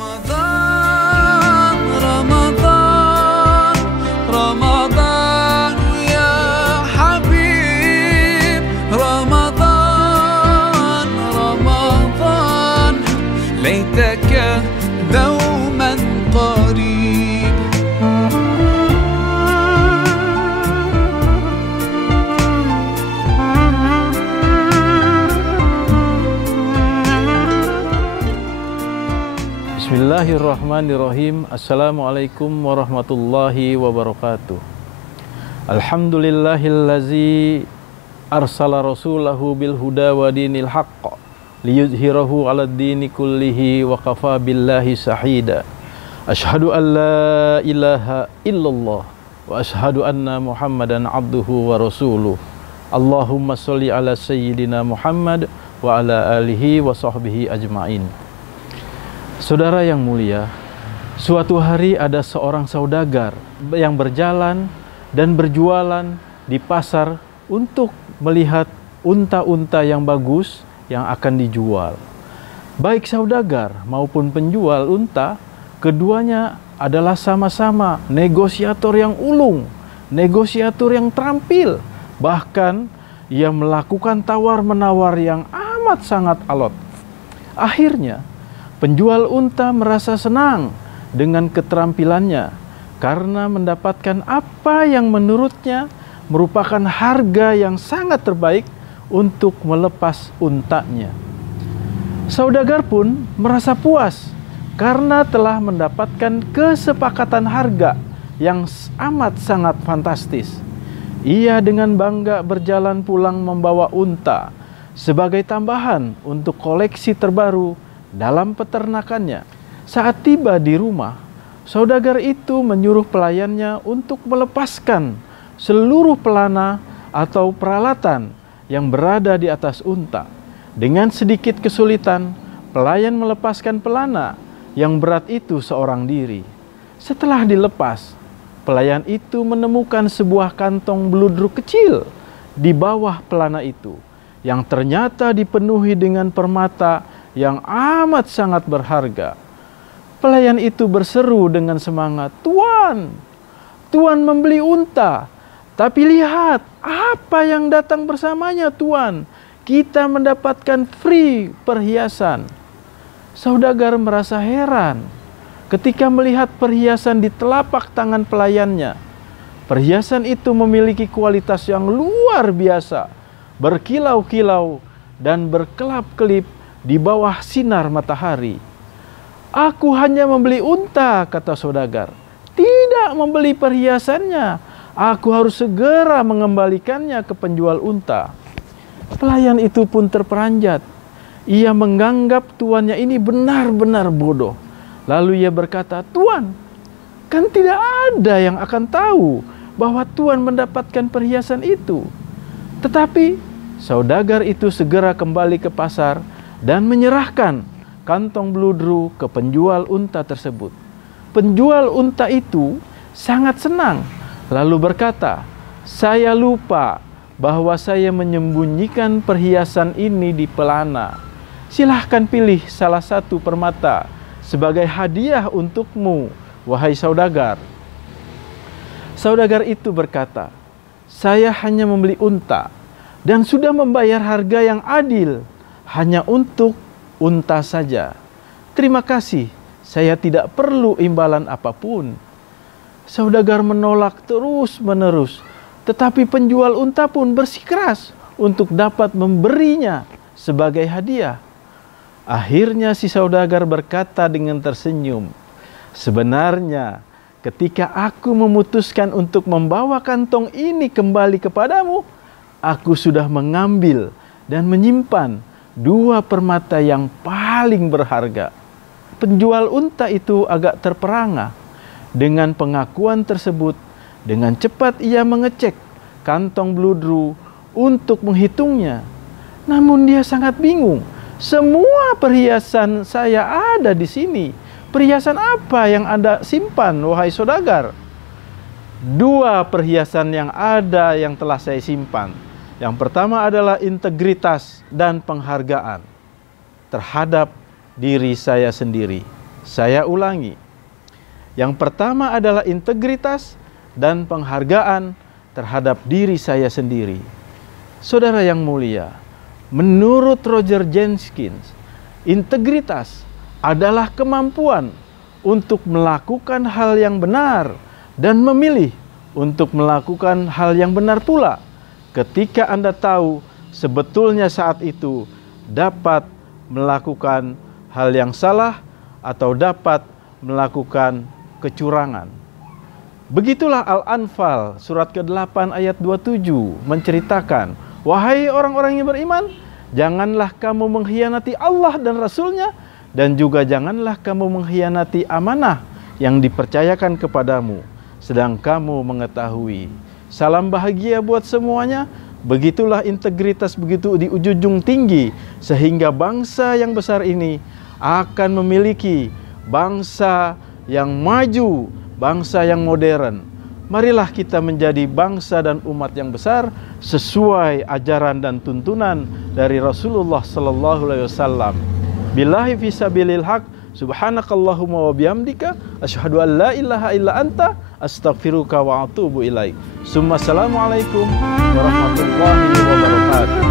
رمضان رمضان رمضان يا حبيب رمضان رمضان ليتك دوما قريب. Bismillahirrahmanirrahim. Assalamualaikum warahmatullahi wabarakatuh. Alhamdulillahillazi arsala rasulahu bil huda wa dinil haqq liyuzhirahu 'alad dini kullihi wa kafa billahi shahida. Asyhadu an la ilaha illallah wa asyhadu anna Muhammadan abduhu wa rasuluh. Allahumma sholli ala sayyidina Muhammad wa ala alihi wa sahbihi ajmain. Saudara yang mulia, suatu hari ada seorang saudagar yang berjalan dan berjualan di pasar untuk melihat unta-unta yang bagus yang akan dijual. Baik saudagar maupun penjual unta, keduanya adalah sama-sama negosiator yang ulung, negosiator yang terampil. Bahkan ia melakukan tawar-menawar yang amat sangat alot. Akhirnya, penjual unta merasa senang dengan keterampilannya karena mendapatkan apa yang menurutnya merupakan harga yang sangat terbaik untuk melepas untanya. Saudagar pun merasa puas karena telah mendapatkan kesepakatan harga yang amat sangat fantastis. Ia dengan bangga berjalan pulang membawa unta sebagai tambahan untuk koleksi terbaru dalam peternakannya. Saat tiba di rumah, saudagar itu menyuruh pelayannya untuk melepaskan seluruh pelana atau peralatan yang berada di atas unta. Dengan sedikit kesulitan, pelayan melepaskan pelana yang berat itu seorang diri. Setelah dilepas, pelayan itu menemukan sebuah kantong beludruk kecil di bawah pelana itu, yang ternyata dipenuhi dengan permata yang amat sangat berharga. Pelayan itu berseru dengan semangat, "Tuan, Tuan membeli unta, tapi lihat apa yang datang bersamanya, Tuan. Kita mendapatkan free perhiasan." Saudagar merasa heran ketika melihat perhiasan di telapak tangan pelayannya. Perhiasan itu memiliki kualitas yang luar biasa, berkilau-kilau dan berkelap-kelip di bawah sinar matahari. "Aku hanya membeli unta," kata saudagar, "tidak membeli perhiasannya. Aku harus segera mengembalikannya ke penjual unta." Pelayan itu pun terperanjat. Ia menganggap tuannya ini benar-benar bodoh. Lalu ia berkata, "Tuan, kan tidak ada yang akan tahu bahwa Tuan mendapatkan perhiasan itu." Tetapi saudagar itu segera kembali ke pasar dan menyerahkan kantong beludru ke penjual unta tersebut. Penjual unta itu sangat senang, lalu berkata, "Saya lupa bahwa saya menyembunyikan perhiasan ini di pelana. Silahkan pilih salah satu permata sebagai hadiah untukmu, wahai saudagar." Saudagar itu berkata, "Saya hanya membeli unta dan sudah membayar harga yang adil hanya untuk unta saja. Terima kasih, saya tidak perlu imbalan apapun." Saudagar menolak terus-menerus, tetapi penjual unta pun bersikeras untuk dapat memberinya sebagai hadiah. Akhirnya si saudagar berkata dengan tersenyum, "Sebenarnya ketika aku memutuskan untuk membawa kantong ini kembali kepadamu, aku sudah mengambil dan menyimpan dua permata yang paling berharga." Penjual unta itu agak terperangah dengan pengakuan tersebut. Dengan cepat ia mengecek kantong beludru untuk menghitungnya. Namun dia sangat bingung. "Semua perhiasan saya ada di sini. Perhiasan apa yang Anda simpan, wahai saudagar?" "Dua perhiasan yang ada yang telah saya simpan. Yang pertama adalah integritas dan penghargaan terhadap diri saya sendiri. Saya ulangi. Yang pertama adalah integritas dan penghargaan terhadap diri saya sendiri. Saudara yang mulia, menurut Roger Jenkins, integritas adalah kemampuan untuk melakukan hal yang benar dan memilih untuk melakukan hal yang benar pula ketika Anda tahu sebetulnya saat itu dapat melakukan hal yang salah atau dapat melakukan kecurangan. Begitulah Al-Anfal surat ke-8 ayat 27 menceritakan, wahai orang-orang yang beriman, janganlah kamu mengkhianati Allah dan Rasul-Nya, dan juga janganlah kamu mengkhianati amanah yang dipercayakan kepadamu, sedang kamu mengetahui. Salam bahagia buat semuanya. Begitulah integritas begitu diujung tinggi, sehingga bangsa yang besar ini akan memiliki bangsa yang maju, bangsa yang modern. Marilah kita menjadi bangsa dan umat yang besar sesuai ajaran dan tuntunan dari Rasulullah sallallahu alaihi wasallam. Billahi fisabilil haq, subhanakallahumma wa bihamdika, asyhadu an la ilaha illa anta, astaghfiruka wa atubu ilaik. Assalamualaikum warahmatullahi wabarakatuh.